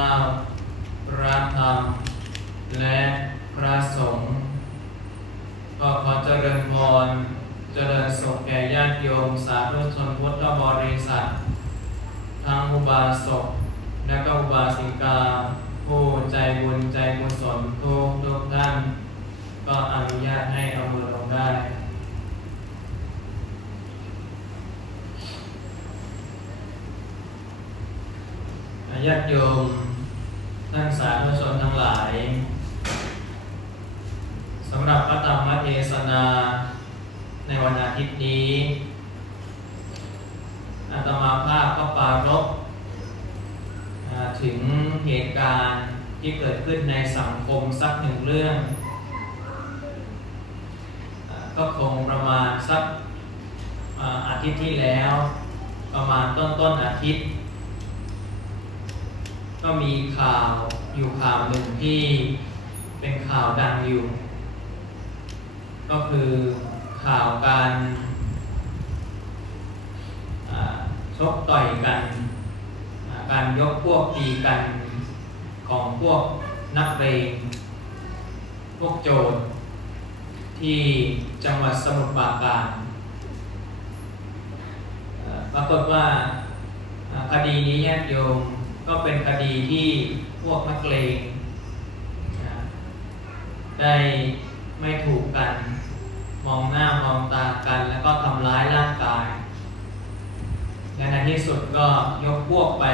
า พระธรรม และพระสงฆ์ขอขอเจริญพร เจริญสุแก่ญาติโยม สาธุชนพุทธบริษัท ทั้งอุบาสก และก็อุบาสิกา ผู้ใจบุญใจบุศลทุกทุกท่าน ก็อนุญาตให้เอามือลงได้ญาติโยม ท่านสาธุชนทั้งหลายสำหรับพระธรรมเทศนาในวันอาทิตย์นี้อาตมาภาพก็ปารบถึงเหตุการณ์ที่เกิดขึ้นในสังคมสักหนึ่งเรื่อง ก็คงประมาณสักอาทิตย์ที่แล้ว ประมาณต้นต้นอาทิตย์ ก็มีข่าวอยู่ข่าวหนึ่งที่เป็นข่าวดังอยู่ ก็คือข่าวการชกต่อยกัน การยกพวกตีกันของพวกนักเรงพวกโจรที่จังหวัดสมุทรปราการปรากฏว่าอ่าคดีนี้ญาติโยม ก็เป็นคดีที่พวกนักเลงนะได้ไม่ถูกกัน มองหน้ามองตากัน แล้วก็ทำร้ายร่างกายและในที่สุดก็ยกพวกไป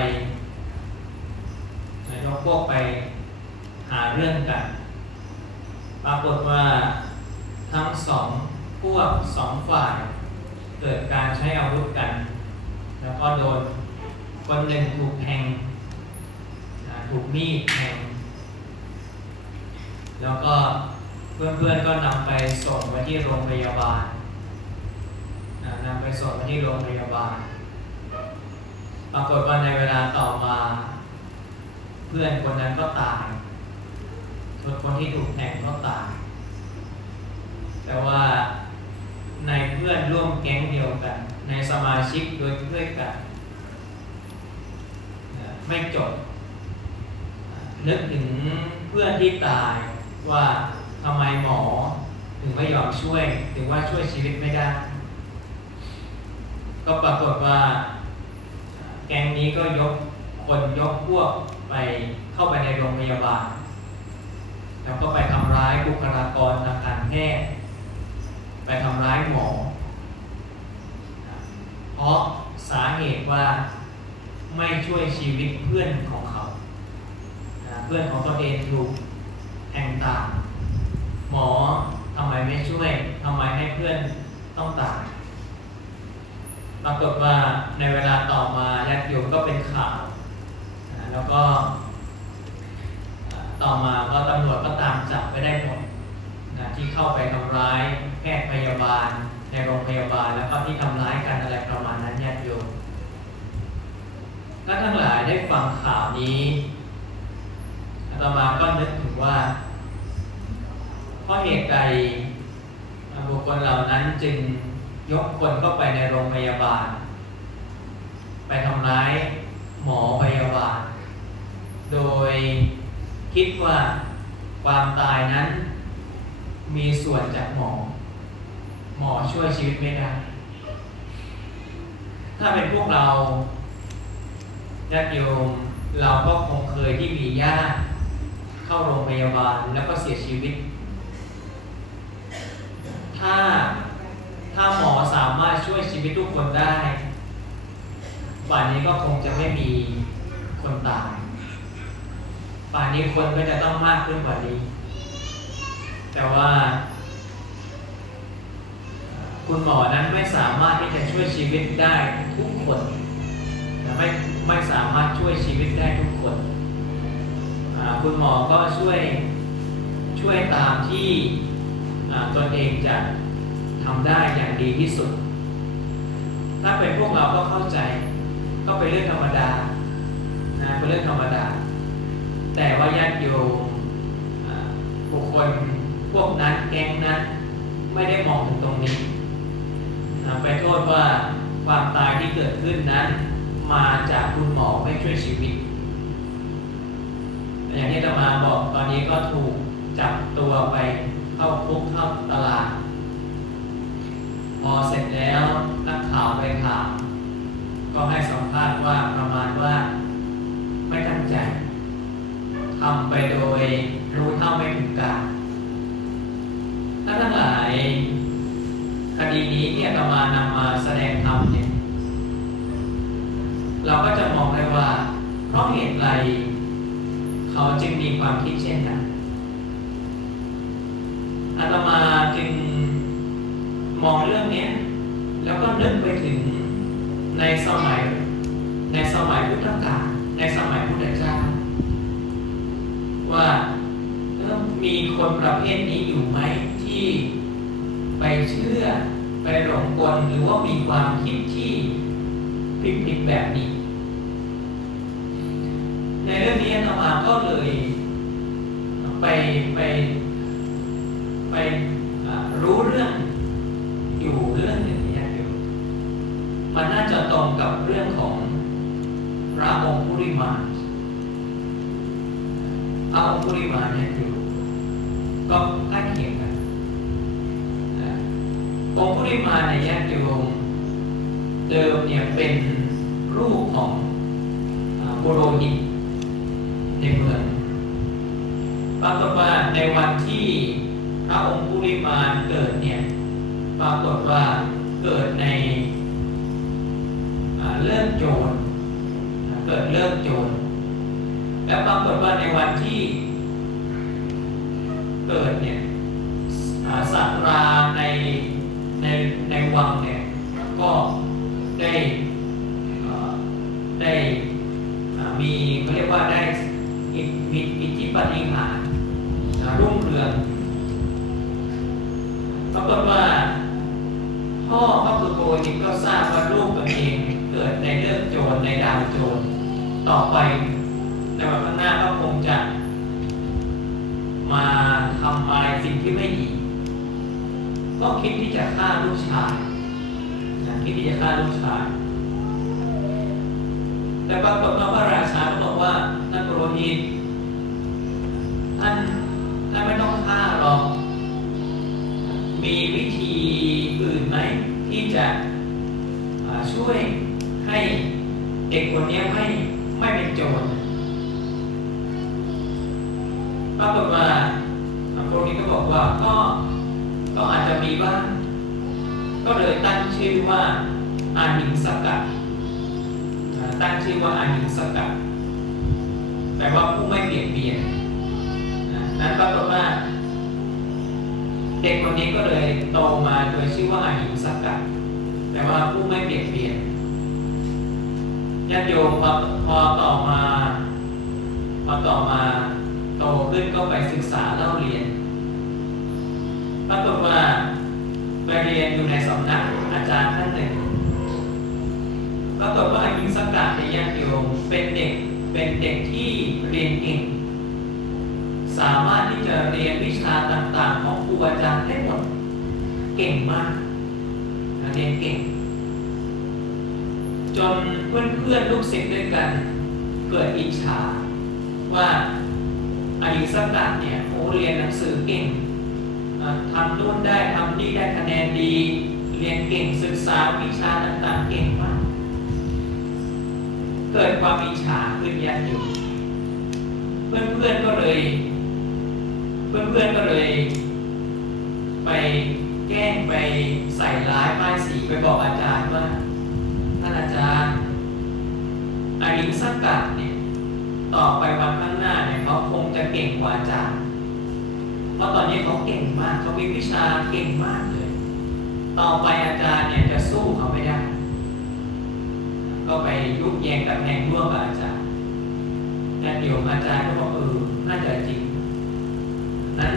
ยกพวกไปหาเรื่องกัน ปรากฏว่าทั้งสองพวกสองฝ่ายเกิดการใช้อาวุธกัน แล้วก็โดนคนหนึ่งถูกแทง ถูกมีดแทงแล้วก็เพื่อนๆก็นำไปส่งไปที่โรงพยาบาลนำไปส่งไปที่โรงพยาบาล ปรากฏว่าในเวลาต่อมา เพื่อนคนนั้นก็ตายคนที่ถูกแทงก็ตาย แต่ว่าในเพื่อนร่วมแก๊งเดียวกัน ในสมาชิกโดยเพื่อนกัน ไม่จบ นึกถึงเพื่อน ที่ตายว่าทำไมหมอ ถึงไม่ยอมช่วยถึงว่าช่วยชีวิตไม่ได้ ก็ปรากฏว่า แก๊งนี้ก็ยกคนยกพวกไปเข้าไปในโรงพยาบาล แล้วก็ไปทำร้ายบุคลากรทางการแพทย์ไปทำร้ายหมอ เพราะสาเหตุว่าไม่ช่วยชีวิตเพื่อนของเขา เพื่อนของตัวเองถูก แทงตายหมอทำไมไม่ช่วยทำไมให้เพื่อนต้องตายปรากฏว่าในเวลาต่อมาญาติโยมก็เป็นข่าว แล้วก็ต่อมาก็ตำรวจก็ตามจับไปได้หมดนะที่เข้าไปทำร้ายแพทย์พยาบาล ในโรงพยาบาลแล้วก็ที่ทำร้ายกันอะไรประมาณนั้นญาติโยมถ้าทั้งหลายได้ฟังข่าวนี้อาตมาก็นึกถึงว่า ราะเหตุใดบุคคลเหล่านั้นจึงยกคนเข้าไปในโรงพยาบาล ไปทำร้ายหมอพยาบาล โดยคิดว่าความตายนั้น มีส่วนจากหมอ หมอช่วยชีวิตไม่ได้ ถ้าเป็นพวกเราญาติโยมเราก็คงเคยที่มีญาติเข้าโรงพยาบาลแล้วก็เสียชีวิต ถ้าถ้าหมอสามารถช่วยชีวิตทุกคนได้ป่านนี้ก็คงจะไม่มีคนตายป่านนี้คนก็จะต้องมากขึ้นกว่านี้ แต่ว่า คุณหมอนั้นไม่สามารถที่จะช่วยชีวิตได้ทุกคนไม่ไม่สามารถช่วยชีวิตได้ทุกคน คุณหมอก็ช่วยช่วยตามที่ ตนเองจะทำได้อย่างดีที่สุด ถ้าเป็นพวกเราก็เข้าใจ ก็เป็นเรื่องธรรมดานะเป็นเรื่องธรรมดา แต่ว่าญาติโยมอ่บุคคลพวกนั้นแก๊งนั้นไม่ได้มองถึงตรงนี้ไปโทษว่าความตายที่เกิดขึ้นนั้น มาจากคุณหมอไม่ช่วยชีวิต อย่างที่ตมาบอกตอนนี้ก็ถูกจับตัวไป เข้าคุกเข้าตลาด พอเสร็จแล้วนักข่าวไปถาม ก็ให้สัมภาษณ์ว่าประมาณว่าไม่ตั้งใจทำไปโดยรู้เท่าไม่ถึงการถ้าทั้งหลายคดีนี้ที่อาตมานำมาแสดงธรรมเนี่ยเราก็จะมองได้ว่าเพราะเหตุไร เขาจึงมีความคิดเช่นนั้น อาตมาจึงมองเรื่องนี้แล้วก็นึกไปถึงในสมัย ในสมัยพุทธกาลในสมัยพุทธเจ้า ว่ามีคนประเภทนี้อยู่ไหมที่ไปเชื่อไปหลงกลหรือว่ามีความคิดที่ผิดๆแบบนี้ ในเรื่องนี้อาตมาก็เลยไปไปไปอ่ารู้เรื่องอยู่เรื่องหนึ่งเนี่ยอยู่มันน่าจะตรงกับเรื่อง ของพระองคุริมาพระองคุริมาเนี่ยอยู่ก็ใกล้เคียงกันนะองคุริมานในยญาติโยมเดิมเนี่ยเป็นรูปของบุโรหิตในเมืองปรากฏว่าในวันที่พระองค์ปุริมาเกิดเนี่ยปรากฏว่าเกิดใน เริ่มโจรเกิดเริ่มโจรแล้วปรากฏว่าในวันที่เกิดเนี่ยสัตราในในในวังเนี่ยก็ได้ได้มีเขาเรียกว่าได้อิทมีอิทธิปฏิหารรุ่งเรืองปรากฏว่าพ่อก็คือโกหิก็ทราบว่าลูกตัวเอง กิดในเรื่องโจรในดาวโจรต่อไปในวันข้างหน้าก็คงจะ มาทำอะไรสิ่งที่ไม่ดี ก็คิดที่จะฆ่าลูกชายนะคิดที่จะฆ่าลูกชายแต่ปรากฏว่าพระราชาก็บอกว่าท่านโปรหิตท่านท่านไม่ต้องฆ่าหรอกมีวิธีอื่นไหมที่จะช่วย ให้เด็กคนนี้ไม่ไม่เป็นโจรปรากฏว่าโปรหิตก็บอกว่าก็ก็อาจจะมีบ้างก็เลยตั้งชื่อว่าอาหิงสกัดตั้งชื่อว่าอาหิงสกัดแปลว่าผู้ไม่เบียดเบียนนั้นปรากฏว่าเด็กคนนี้ก็เลยโตมาโดยชื่อว่าอาหิงสกัดแปลว่าผู้ไม่เบียดเบียน ญาติโยมพอพอต่อมา พอต่อมาโตขึ้นก็ไปศึกษาเล่าเรียนปรากฏว่าไปเรียนอยู่ในสำนักอาจารย์ท่านหนึ่งปรากฏว่าอายุสกัดในญาติโยมเป็นเด็กเป็นเด็กที่เรียนเก่งสามารถที่จะเรียนวิชาต่างๆ ของครูอาจารย์ได้หมด เก่งมากเรียนเก่ง จน เพื่อนๆลูกศิษย์ด้วยกัน เกิดอิจฉา ว่าอายุสักัดเนี่ยโอ้เรียนหนังสือเก่งทำนู่นได้ทำนี่ได้คะแนนดี เรียนเก่งศึกษาวิชาต่างๆเก่งมาก เกิดความอิจฉาขึ้นยันอยู่ เพื่อนๆก็เลย เพื่อนๆก็เลย ไปแกล้งไปใส่ร้ายป้ายสีไปบอกอาจารย์ว่าท่านอาจารย์ อาหิงสกัดเนี่ยต่อไปวันข้างหน้าเนี่ยเขาคงจะเก่งกว่าอาจารย์เพราะตอนนี้เขาเก่งมากเขามีวิชาเก่งมากเลย ต่อไปอาจารย์เนี่ยจะสู้เขาไม่ได้ ก็ไปยุบแยงกับแหน่งร่วมกับอาจารย์แต่เดี๋ยวอาจารย์ก็บอกเออน่าจะจริง นั้น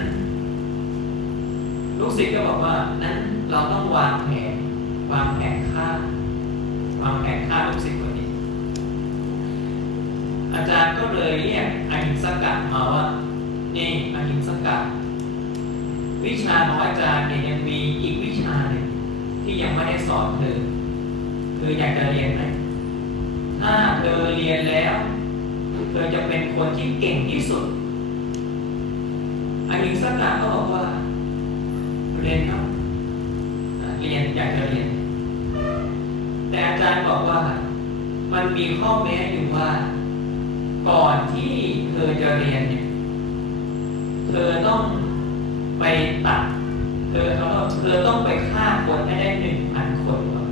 ลูกศิษย์ก็บอกว่านั้นเราต้องวางแผนวางแผนฆ่าวางแผนฆ่าลูกศิษย์ อาจารย์ก็เลยเรียกอหิงสกัดมาว่านี่อหิงสกัดวิชาของอาจารย์เนี่ยยังมีอีกวิชาหนึ่งที่ยังไม่ได้สอนเธอเธออยากจะเรียนไหมถ้าเธอเรียนแล้วเธอจะเป็นคนที่เก่งที่สุดอหิงสกัดก็บอกว่า เรียนครับเรียนอยากจะเรียน แต่อาจารย์บอกว่ามันมีข้อแม้อยู่ว่า ก่อนที่เธอจะเรียนเนี่ยเไปตัดเธอเขาบอกเธอต้องไปฆ่าคนให้ได้หนึ่งพันคนก่อน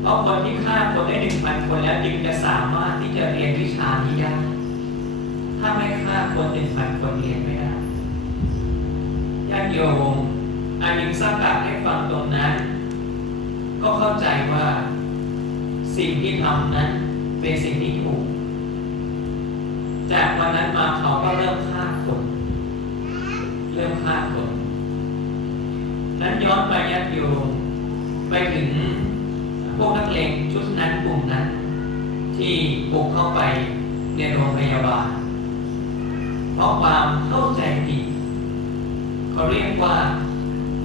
เพราะคนที่ฆ่าคนได้หนึ่งพันคนแล้วจึงจะสามารถที่จะเรียนวิชานี้ได้ถ้าไม่ฆ่าคนหนึ่งพันคนเรียนไม่ได้ญาติโยมอายิงสักกะให้ฟังตรงนั้น ก็เข้าใจว่าสิ่งที่ทำนั้นเป็นสิ่งที่ถูก จากวันนั้นมาเขาก็เริ่มฆ่าคน เริ่มฆ่าคน นั้นย้อนไปญาติโยมไปถึงพวกนักเลงชุดนั้นกลุ่มนั้น ที่บุกเข้าไปในโรงพยาบาล เพราะความเข้าใจผิดเขาเรียกว่า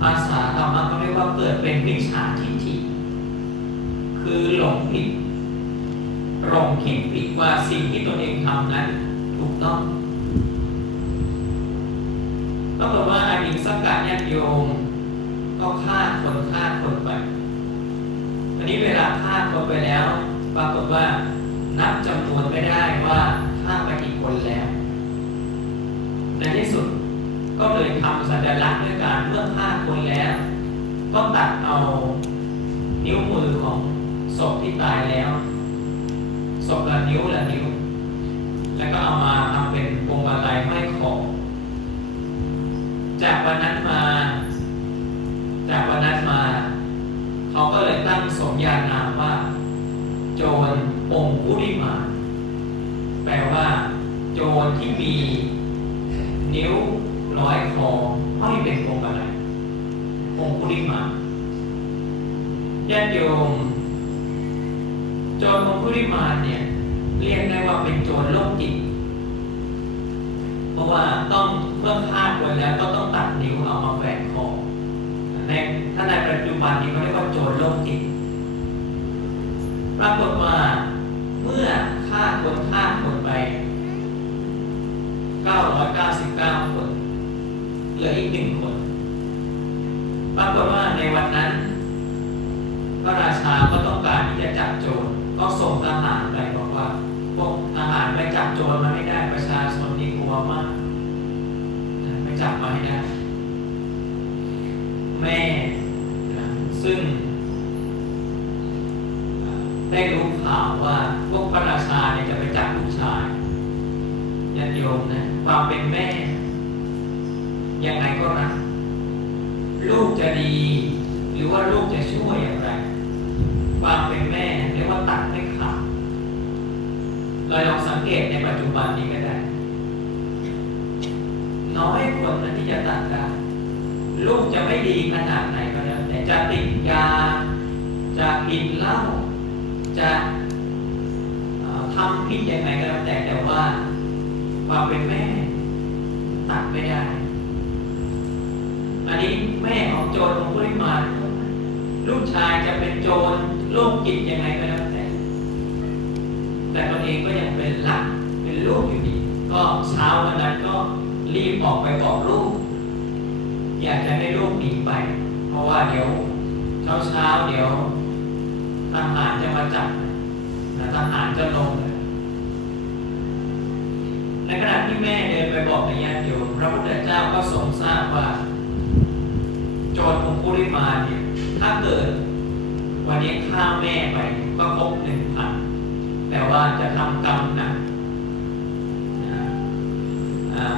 ภาษาธรรมะเขาเรียกว่าเกิดเป็นมิจฉาทิฏฐิคือหลงผิดหลงคิดผิดว่าสิ่งที่ตนเองทำนั้น ถูกต้องต้องบอกว่าอาหิงสักกะญาติโยมก็ฆ่าคนฆ่าคนไปอันนี้เวลาฆ่าคนไปแล้ว ปรากฏว่านับจำนวนไม่ได้ว่าฆ่าไปกี่คนแล้ว ในที่สุดก็เลยทำสัญลักษณ์ด้วยการเมื่อฆ่าคนแล้ว ก็ตัดเอานิ้วมือของศพที่ตายแล้วศพละนิ้วละนิ้ว แล้วก็เอามาทำเป็นพวงมาลัยห้อยคอจากวันนั้นมา จากวันนั้นมา เขาก็เลยตั้งสมญานามว่า โจรองคุริมา แปลว่า โจรที่มี นิ้วร้อยคอห้อยเป็นพวงมาลัยองคุริมาญาติโยม โจรองคุริมาเนี่ย เรียกได้ว่าเป็นโจรโรคจิต เพราะว่าต้องเมื่อฆ่าคนแล้วก็ต้องตัดนิ้วเอามาแฝงคอในถ้าในปัจจุบันนี้เขาเรียกว่าโจรโรคจิต ปรากฏว่าเมื่อฆ่าคนฆ่าคนไป 999 คน เหลืออีกหนึ่งคน ปรากฏว่าในวันนั้น จะตัดได้ลูกจะไม่ดีขนาดไหนก็แล้วแต่จะติดยา จะกินเหล้าจะทำผิดยังไงก็แล้วแต่แต่ว่าความเป็นแม่ตัดไม่ได้ อันนี้แม่ของโจรของผู้ริมานลูกชายจะเป็นโจรโรคจิตยังไงก็แล้วแต่ แต่ตัวเองก็ยังเป็นรักเป็นลูกอยู่ดี ก็เช้าวันนั้นก็รีบออกไปบอกลูก อยากจะให้ลูกหนีไป เพราะว่าเดี๋ยวเช้าเช้าเดี๋ยวทหารจะมาจับนะทหารจะลงนะในขณะที่แม่เดินไปบอกในญาติโยมพระพุทธเจ้าก็ทรงทราบว่า โจรของปุริมาเนี่ยถ้าเกิด วันนี้ฆ่าแม่ไปก็ครบหนึ่งพันแต่ว่าจะทำกรรมหนักนะ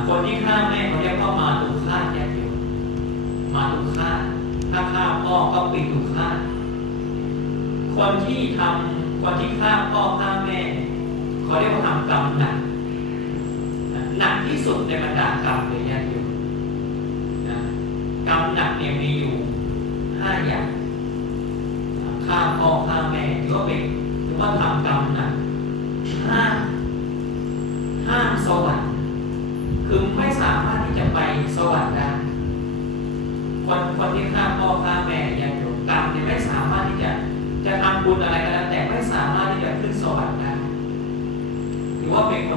คนที่ฆ่าแม่เขาเรียกว่ามาตุฆาตญาติโย มาตุฆาถ้าฆ่าพ่อก็ปิตุฆ่าคนที่ทำคนที่ฆ่าพ่อฆ่าแม่เขาเรียกว่าทำกรรมหนักหนักที่สุดในบรรดากรรมเลยญาติโยมนะกรรมหนักเนี่ยมีอยู่ห้าอย่างฆ่าพ่อฆ่าแม่ถือว่าเป็นถือว่าทำกรรมหนักห้ามห้ามสวรรค์คือไม่สามารถที่จะไปสวรรค์ได้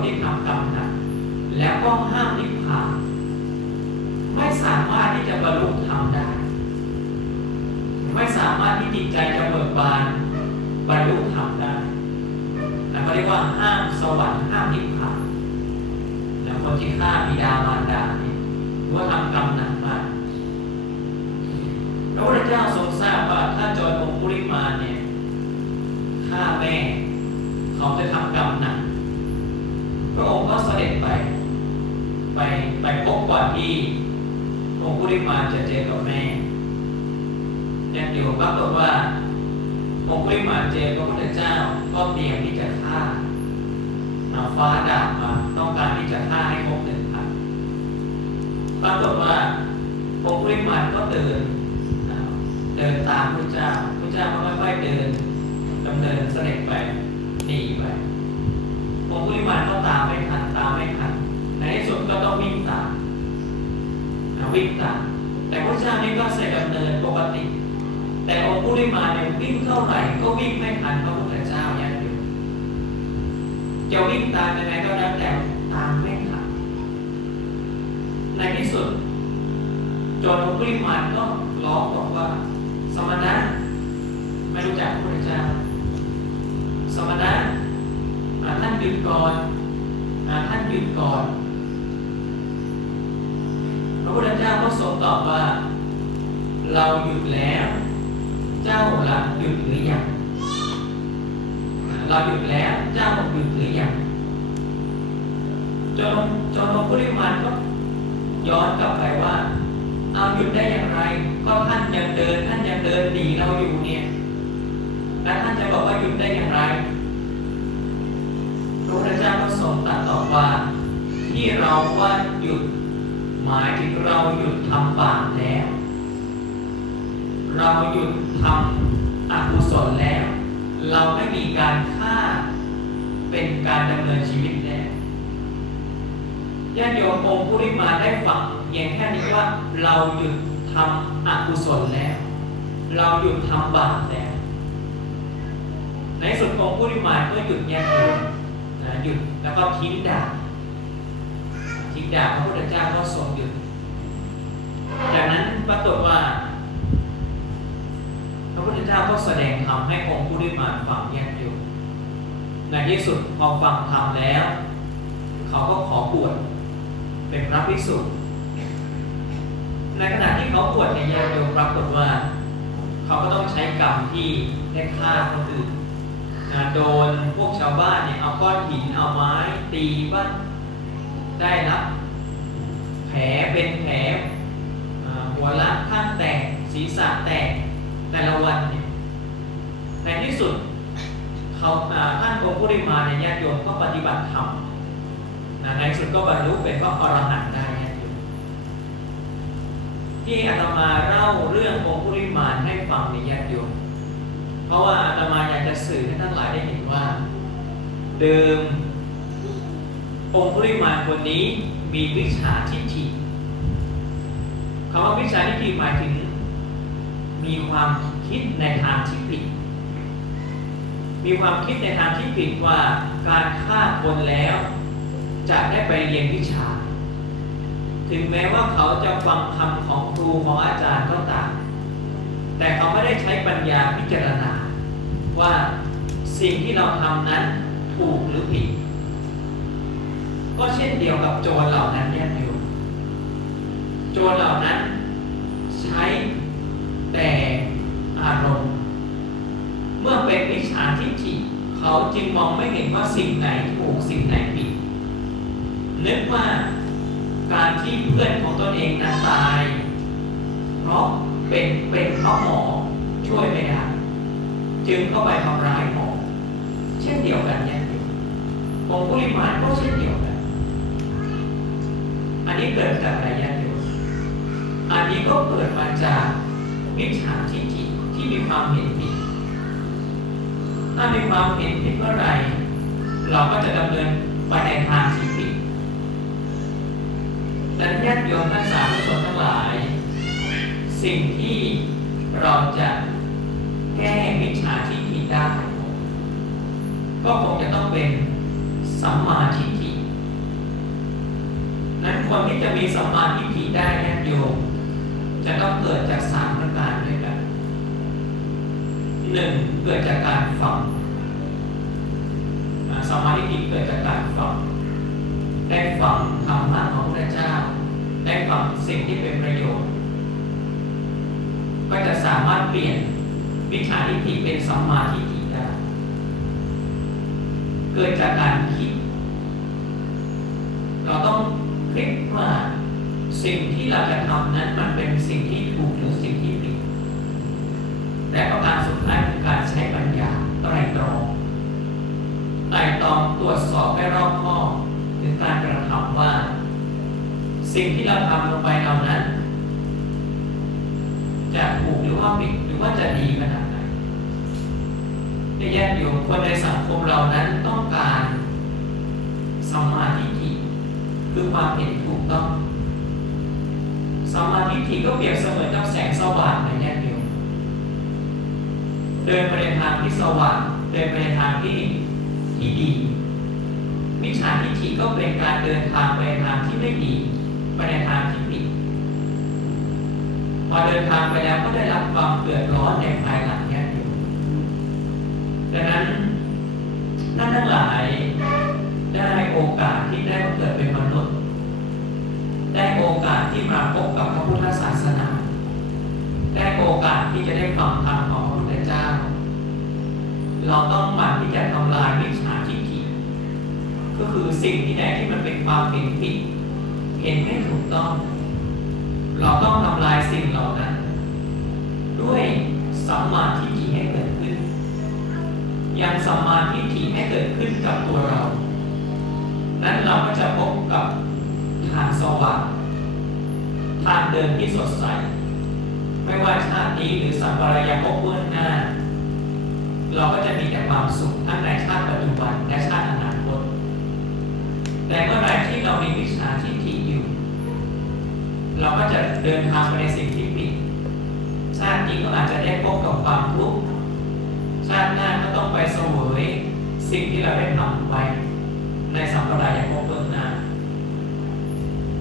ที่ทำกรรมนะแล้วก็ห้ามนิพพานไม่สามารถที่จะบรรลุธรรมได้ ไม่สามารถที่จิตใจจะเบิกบาน ไปไปพบก่อนที่องคุริมานจะเจอกับแม่ยังอยู่ปรากฏว่าองคุริมานเจอพระพุทธเจ้าก็เตรียมที่จะฆ่าเอาฟ้าดาบมาต้องการที่จะฆ่าให้ครบหนึ่งพันปรากฏว่าองคุริมานก็เดินอ่าเดินตามพระเจ้าพระเจ้าก็ค่อยๆเดินดำเนินเสด็จไปหนีไปองคุลิมานก็ตามไม่ทันตามไม่ทัน ในที่สุดก็ต้องวิ่งตามนะวิ่งตามแต่พระเจ้านี่ก็เสด็จดำเนินปกติ แต่องคุลิมาเนี่ยวิ่งเท่าไหร่ก็วิ่งไม่ทันพระพุทธเจ้าอยังอยู่จะวิ่งตามยังไงก็แล้วแต่ตามไม่ทันในที่สุดจรองคุลิมาก็ร้องบอกว่า สมณะไม่รู้จักพระพุทธเจ้า สมณะท่านหยุดก่อนท่านหยุดก่อน พระพุทธเจ้าก็ทรง ตอบว่า เราหยุดแล้ว เจ้าละหยุดหรือยังเราหยุดแล้วเจ้าหยุดหรือยังจนจนพุทธมานก็ย้อนกลับไปว่าเอาหยุดได้อย่างไร ก็ท่านยังเดิน ท่านยังเดินหนีเราอยู่เนี่ยแล้วท่านจะบอกว่าหยุดได้อย่างไรพระพุทธเจ้าก็ทรงตรัสตอบว่าที่เราว่าหยุด หมายถึงเราหยุดทำบาปแล้ว เราหยุดทำอกุศลแล้ว เราไม่มีการฆ่าเป็นการดำเนินชีวิตแล้วญาติโยมองค์ผู้ริมาได้ฟังเพียงแค่นี้ว่าเราหยุดทำอกุศลแล้ว เราหยุดทำบาปแล้วในที่สุดองค์ผู้ริมาก็หยุดญาติโยมนหยุดแล้วก็ทิ้งดาบ ทิ้งดาพระพุทธเจ้าก็ทรงหยุด จากนั้นปรากฏว่า พระพุทธเจ้าก็แสดงธรรมให้องค์ผู้ริมานฟังแยกอยู่ ในที่สุดพอฟังธรรมแล้ว เขาก็ขอบวชเป็นพระภิกษุ ในขณะที่เขาบวชในญาติโยมปรากฏว่า เขาก็ต้องใช้กรรมที่ได้ฆ่าคนอื่นโดนพวกชาวบ้านเนี่ยเอาก้อนหินเอาไม้ตีบ้าง ได้รับแผลเป็นแผลหัวล้างข้างแตกศีรษะแตกแต่ละวันเนี่ยในที่สุดเขาอ่าท่านองค์ผู้ริมาในญาติโยมก็ปฏิบัติธรรมในที่สุดก็บรรลุเป็นพระอรหันต์ได้ญาติโยมที่อาตมาเล่าเรื่ององค์ผู้ริมานให้ฟังในญาติโยมเพราะว่าอาตมาอยากจะสื่อให้ทั้งหลายได้เห็นว่า เดิม องค์ปริมาณคนนี้มีวิชาทิฏฐิคำว่าวิชาทิฏฐิหมายถึง มีความคิดในทางที่ผิด มีความคิดในทางที่ผิดว่าการฆ่าคนแล้ว จะได้ไปเรียนวิชา ถึงแม้ว่าเขาจะฟังคำของครูของอาจารย์ก็ตาม แต่เขาไม่ได้ใช้ปัญญาพิจารณา ว่าสิ่งที่เราทำนั้นถูกหรือผิด ก็เช่นเดียวกับโจรเหล่านั้นเนี่ยอยู่โจรเหล่านั้น ใช้แต่อารมณ์ เมื่อเป็นวิชาทิฏฐิเขาจึงมองไม่เห็นว่าสิ่งไหนถูกสิ่งไหนผิดนึกว่าการที่เพื่อนของตนเองนั้นตาย เพราะเป็นเป็นเพราะหมอช่วยไม่ได้จึงเข้าไปทำร้ายหมอเช่นเดียวกันเนี่ยองค์ปริมานก็เช่นเดียวกัน อันนี้เกิดจากอะไรญาติโยมอันนี้ก็เกิดมาจากวิชาทิฏฐิที่มีความเห็นผิด ถ้ามีความเห็นผิดเมื่อไหรเราก็จะดำเนินไปในทางที่ผิดดังนั้นญาติโยมทั้งสามทุกคนทั้งหลาย สิ่งที่เราจะแก้วิชาทิฏฐิได้ ก็คงจะต้องเป็นสัมมาทิฏฐิ นั้นคนที่จะมีสัมมาทิฏฐิได้ญาติโยมจะต้องเกิดจากสามประการด้วยกันหนึ่งเกิดจากการฟังสัมมาทิฏฐิเกิดจากการฟังได้ฟังธรรมะของพระเจ้า ได้ฟังสิ่งที่เป็นประโยชน์ ก็จะสามารถเปลี่ยนวิชาทิฏฐิเป็นสัมมาทิฏฐิได้ เกิดจากการคิด เราต้อง ว่าสิ่งที่เราจะทำนั้นมันเป็นสิ่งที่ถูกหรือสิ่งที่ผิดและประการสุดท้ายคือการใช้ปัญญาไตรตรองไตรตรองตรวจสอบให้รอบคอบถึงการกระทำว่า สิ่งที่เราทำลงไปเหล่านั้น จะถูกหรือว่าผิดหรือว่าจะดีขนาดไหนในแยกอยู่คนในสังคมเรานั้นต้องการสมาธิ คือความเห็นถูกต้องสมมาธิฏฐิก็เปรียบเสมือนกับแสงสว่างในแยกอยู่เดินไปในทางที่สว่างเดินไปในทางที่ที่ดีมิจฉาทิฏฐิก็เป็นการเดินทางไปในทางที่ไม่ดีไปในทางที่ผิดพอเดินทางไปแล้วก็ได้รับความเดือดร้อนในภายหลังเนี่ยอยู่ดังนั้นท่นทั้งหลายได้โอกาสที่ได้เกิดเป็น ได้โอกาสที่มาพบกับพระพุทธศาสนา ได้โอกาสที่จะได้ฟังธรรมของพระพุทธเจ้า เราต้องหมั่นที่จะทำลายมิจฉาทิฏฐิก็คือสิ่งที่ใดที่มันเป็นความเห็นผิดเห็นไม่ถูกต้อง เราต้องทำลายสิ่งเหล่านั้น ด้วยสัมมาทิฏฐิให้เกิดขึ้น ยังสัมมาทิฏฐิให้เกิดขึ้นกับตัวเรา นั้นเราก็จะพบกับ ทางสว่างทางเดินที่สดใส ไม่ว่าชาตินี้หรือสัมปรายภพเบื้องหน้า เราก็จะมีแต่ความสุขทั้งในชาติปัจจุบันและชาติอนาคต แต่เมื่อไรที่เรามีวิชาทิฏฐิอยู่ เราก็จะเดินทางไปในสิ่งที่ผิดชาตินี้ก็อาจจะได้พบกับความทุกข์ชาติหน้าก็ต้องไปเสวยสิ่งที่เราได้ทำไปในสัมปรายภพเบื้องหน้า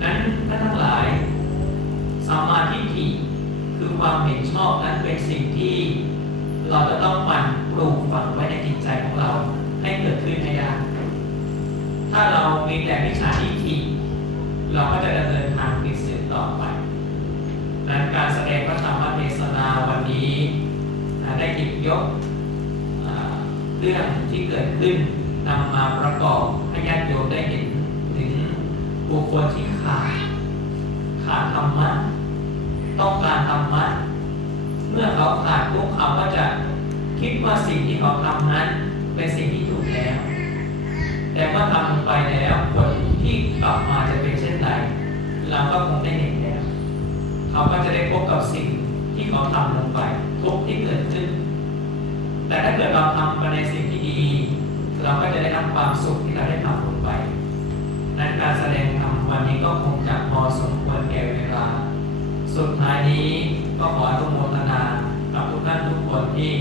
นั้นท่านทั้งหลายสัมมาทิฏฐิคือความเห็นชอบนั้นเป็นสิ่งที่ เราจะต้องหมั่นปลูกฝังไว้ในจิตใจของเราให้เกิดขึ้นให้ได้ถ้าเรามีแต่วิชาทิฏฐิเราก็จะดำเนินทางผิดเสียต่อไปนั้นการแสดงพระธรรมเทศนาวันนี้ได้หยิบยกเรื่องที่เกิดขึ้นนำมาประกอบให้ญาติโยมได้เห็นถึงบุคคลที่ ไปแล้วผลที่กลับมาจะเป็นเช่นไรเราก็คงได้เห็นแล้วเขาก็จะได้พบกับสิ่งที่เขาทำลงไป ทุกที่เกิดขึ้น แต่ถ้าเกิดเราทำไปในสิ่งที่ดี เราก็จะได้รับความสุขที่เราได้ทำลงไป นั้นการแสดงธรรมวันนี้ก็คงจะพอสมควรแก่เวลา สุดท้ายนี้ก็ขออนุโมทนากับทุกท่านทุกคนที่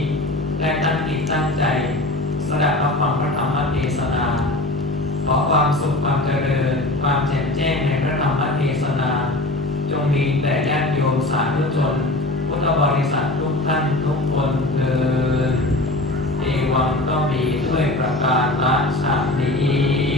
ได้ตั้งจิตตั้งใจสดับรับฟังพระธรรมเทศนา ขอความสุขความเจริญ ความแจ่มแจ้งในพระธรรมเทศนา จงมีแต่ญาติโยมสาธุชน พุทธบริษัททุกท่านทุกคนเดินเอวังก็มีด้วยประการละ